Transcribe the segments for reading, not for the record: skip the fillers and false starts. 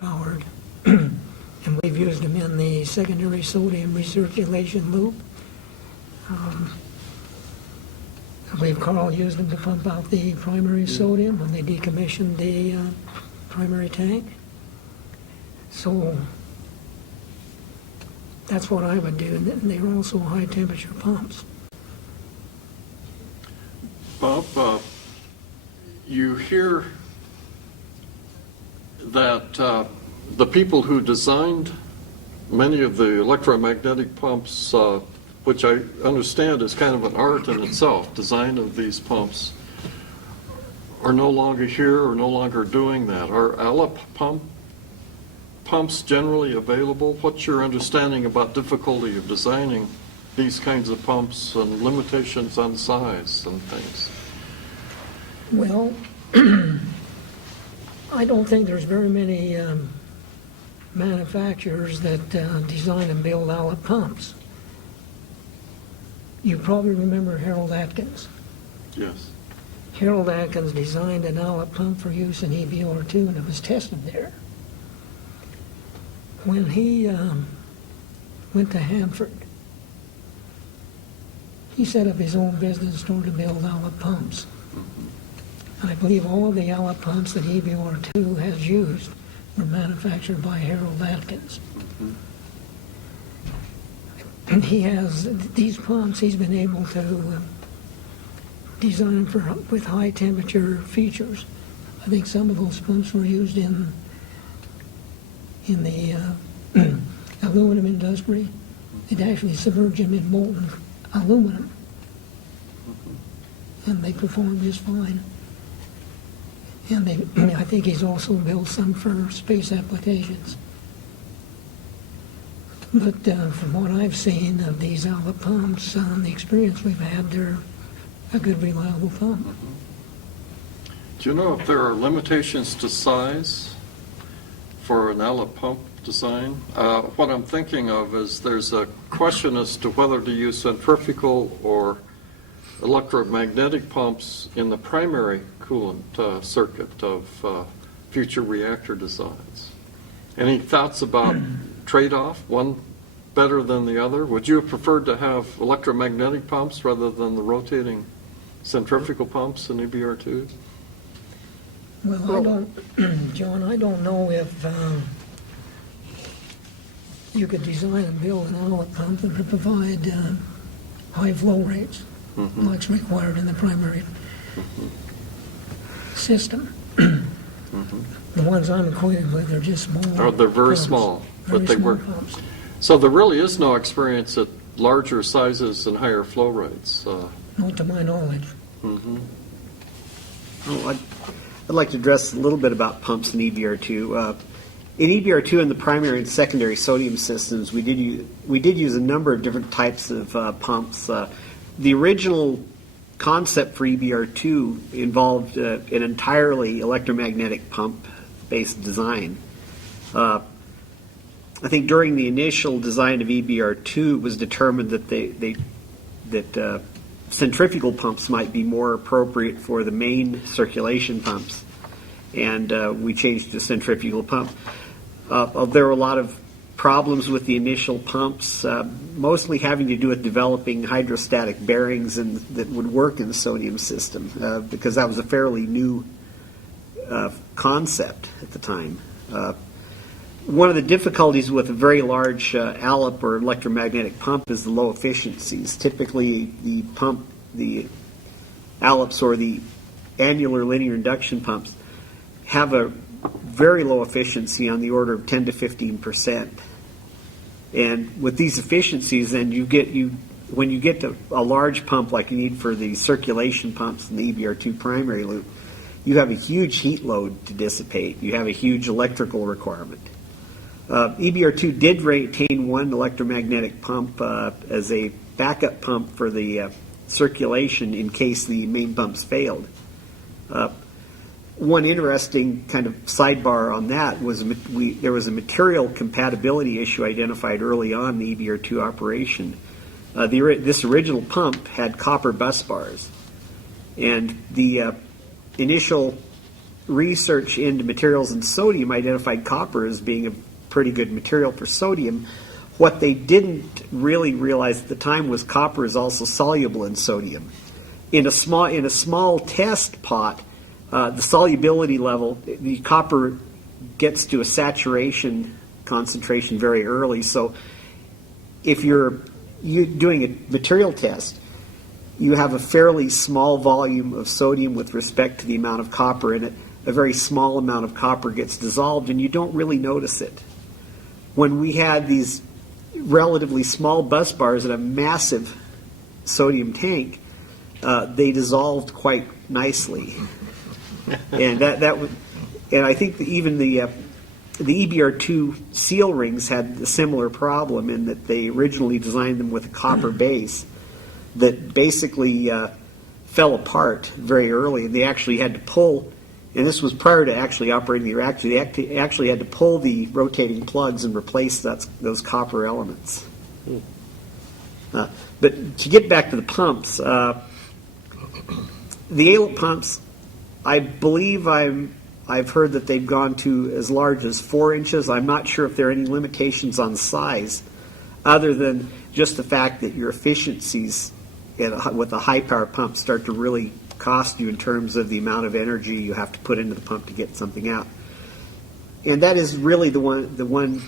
powered. And we've used them in the secondary sodium recirculation loop. Carl used them to pump out the primary sodium when they decommissioned the primary tank. So that's what I would do. And they're also high temperature pumps. Bob, you hear that the people who designed many of the electromagnetic pumps, which I understand is kind of an art in itself, design of these pumps, are no longer here or no longer doing that. Are ALIP pumps generally available? What's your understanding about difficulty of designing these kinds of pumps and limitations on size and things? Well, I don't think there's very many manufacturers that design and build ALIP pumps. You probably remember Harold Atkins. Yes. Harold Atkins designed an ALIP pump for use in EBR-II, and it was tested there. When he went to Hanford, he set up his own business store to build ALIP pumps. And I believe all of the ALIP pumps that EBR-II has used were manufactured by Harold Atkins. And he has these pumps, he's been able to design with high temperature features. I think some of those pumps were used in the aluminum industry. It actually submerged them in molten aluminum, and they performed just fine. And I think he's also built some for space applications. But from what I've seen of these ALIP pumps, the experience we've had, they're a good, reliable pump. Do you know if there are limitations to size for an ALIP pump design? What I'm thinking of is there's a question as to whether to use centrifugal or electromagnetic pumps in the primary coolant circuit of future reactor designs. Any thoughts about trade-off, one better than the other? Would you have preferred to have electromagnetic pumps rather than the rotating centrifugal pumps in EBR-II? Well, I don't, John, I don't know if you could design and build an ALIP pump that would provide high flow rates, like required in the primary system. The ones I'm acquainted with are just small. Oh, they're very pumps, small, very but they small work. pumps. So there really is no experience at larger sizes and higher flow rates. Not to my knowledge. Oh, I'd like to address a little bit about pumps in EBR-II. In EBR-II in the primary and secondary sodium systems, we did use a number of different types of pumps. The original concept for EBR-II involved an entirely electromagnetic pump-based design. I think during the initial design of EBR-II, it was determined that centrifugal pumps might be more appropriate for the main circulation pumps, and we changed to centrifugal pump. There were a lot of problems with the initial pumps, mostly having to do with developing hydrostatic bearings that would work in the sodium system, because that was a fairly new concept at the time. One of the difficulties with a very large ALIP or electromagnetic pump is the low efficiencies. Typically, the ALIPs or the annular linear induction pumps have a very low efficiency on the order of 10 to 15%. And with these efficiencies, then when you get to a large pump like you need for the circulation pumps in the EBR-II primary loop, you have a huge heat load to dissipate. You have a huge electrical requirement. EBR-II did retain one electromagnetic pump as a backup pump for the circulation in case the main pumps failed. One interesting kind of sidebar on that was there was a material compatibility issue identified early on in the EBR-II operation. This original pump had copper bus bars, and the initial research into materials in sodium identified copper as being a pretty good material for sodium. What they didn't really realize at the time was copper is also soluble in sodium. In a small test pot, the solubility level, the copper gets to a saturation concentration very early. So if you're doing a material test, you have a fairly small volume of sodium with respect to the amount of copper in it. A very small amount of copper gets dissolved, and you don't really notice it. When we had these relatively small bus bars in a massive sodium tank, they dissolved quite nicely, and and I think that even the EBR-II seal rings had a similar problem in that they originally designed them with a copper base that basically fell apart very early, and they actually had to pull. And this was prior to actually operating the reactor. They actually had to pull the rotating plugs and replace those copper elements. But to get back to the pumps, the ALIP pumps, I believe I've heard that they've gone to as large as 4 inches. I'm not sure if there are any limitations on size, other than just the fact that your efficiencies with a high power pump start to really cost you in terms of the amount of energy you have to put into the pump to get something out. And that is really the one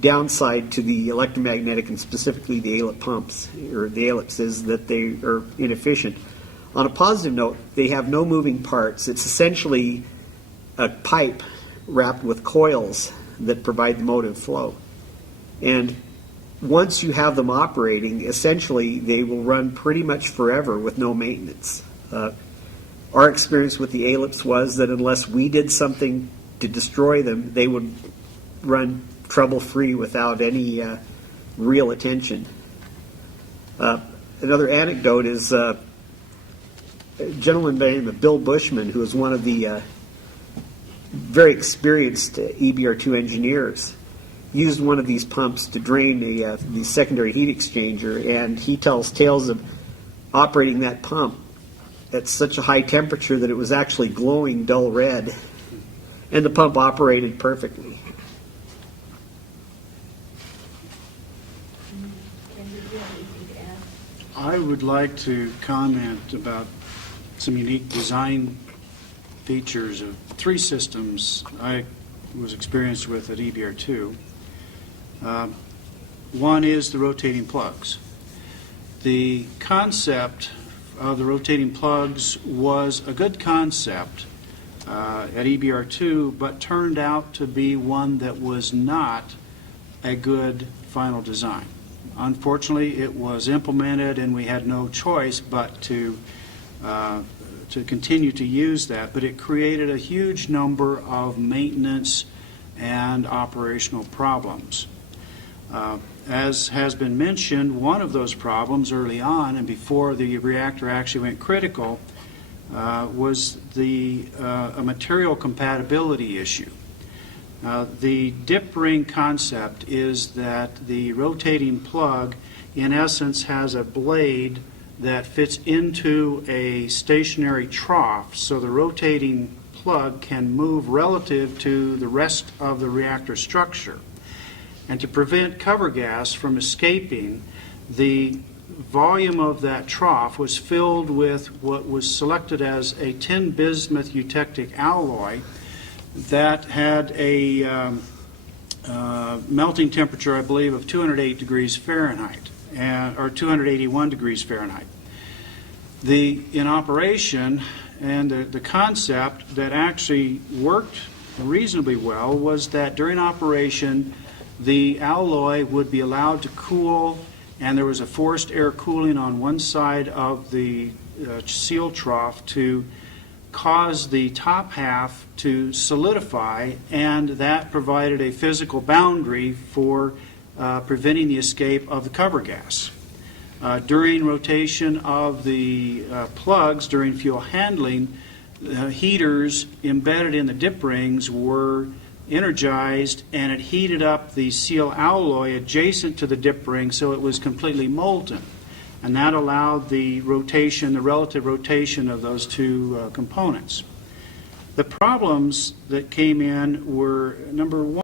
downside to the electromagnetic and specifically the ALIP pumps, or the ALIPs, is that they are inefficient. On a positive note, they have no moving parts. It's essentially a pipe wrapped with coils that provide the motive flow. And once you have them operating, essentially they will run pretty much forever with no maintenance. Our experience with the ALIPs was that unless we did something to destroy them, they would run trouble-free without any real attention. Another anecdote is a gentleman by the name of Bill Bushman, who was one of the very experienced EBR-II engineers, used one of these pumps to drain the secondary heat exchanger, and he tells tales of operating that pump at such a high temperature that it was actually glowing dull red, and the pump operated perfectly. I would like to comment about some unique design features of 3 systems I was experienced with at EBR-II. One is the rotating plugs. The concept of the rotating plugs was a good concept at EBR-II, but turned out to be one that was not a good final design. Unfortunately, it was implemented and we had no choice but to continue to use that, but it created a huge number of maintenance and operational problems. As has been mentioned, one of those problems early on and before the reactor actually went critical was a material compatibility issue. The dip ring concept is that the rotating plug in essence has a blade that fits into a stationary trough, so the rotating plug can move relative to the rest of the reactor structure. And to prevent cover gas from escaping, the volume of that trough was filled with what was selected as a tin bismuth eutectic alloy that had a melting temperature, I believe, of 208 degrees Fahrenheit, or 281 degrees Fahrenheit. In operation, and the concept that actually worked reasonably well was that during operation, the alloy would be allowed to cool, and there was a forced air cooling on one side of the seal trough to cause the top half to solidify, and that provided a physical boundary for preventing the escape of the cover gas. During rotation of the plugs during fuel handling, heaters embedded in the dip rings were energized, and it heated up the seal alloy adjacent to the dip ring so it was completely molten, and that allowed the rotation, the relative rotation of those two components. The problems that came in were, number one,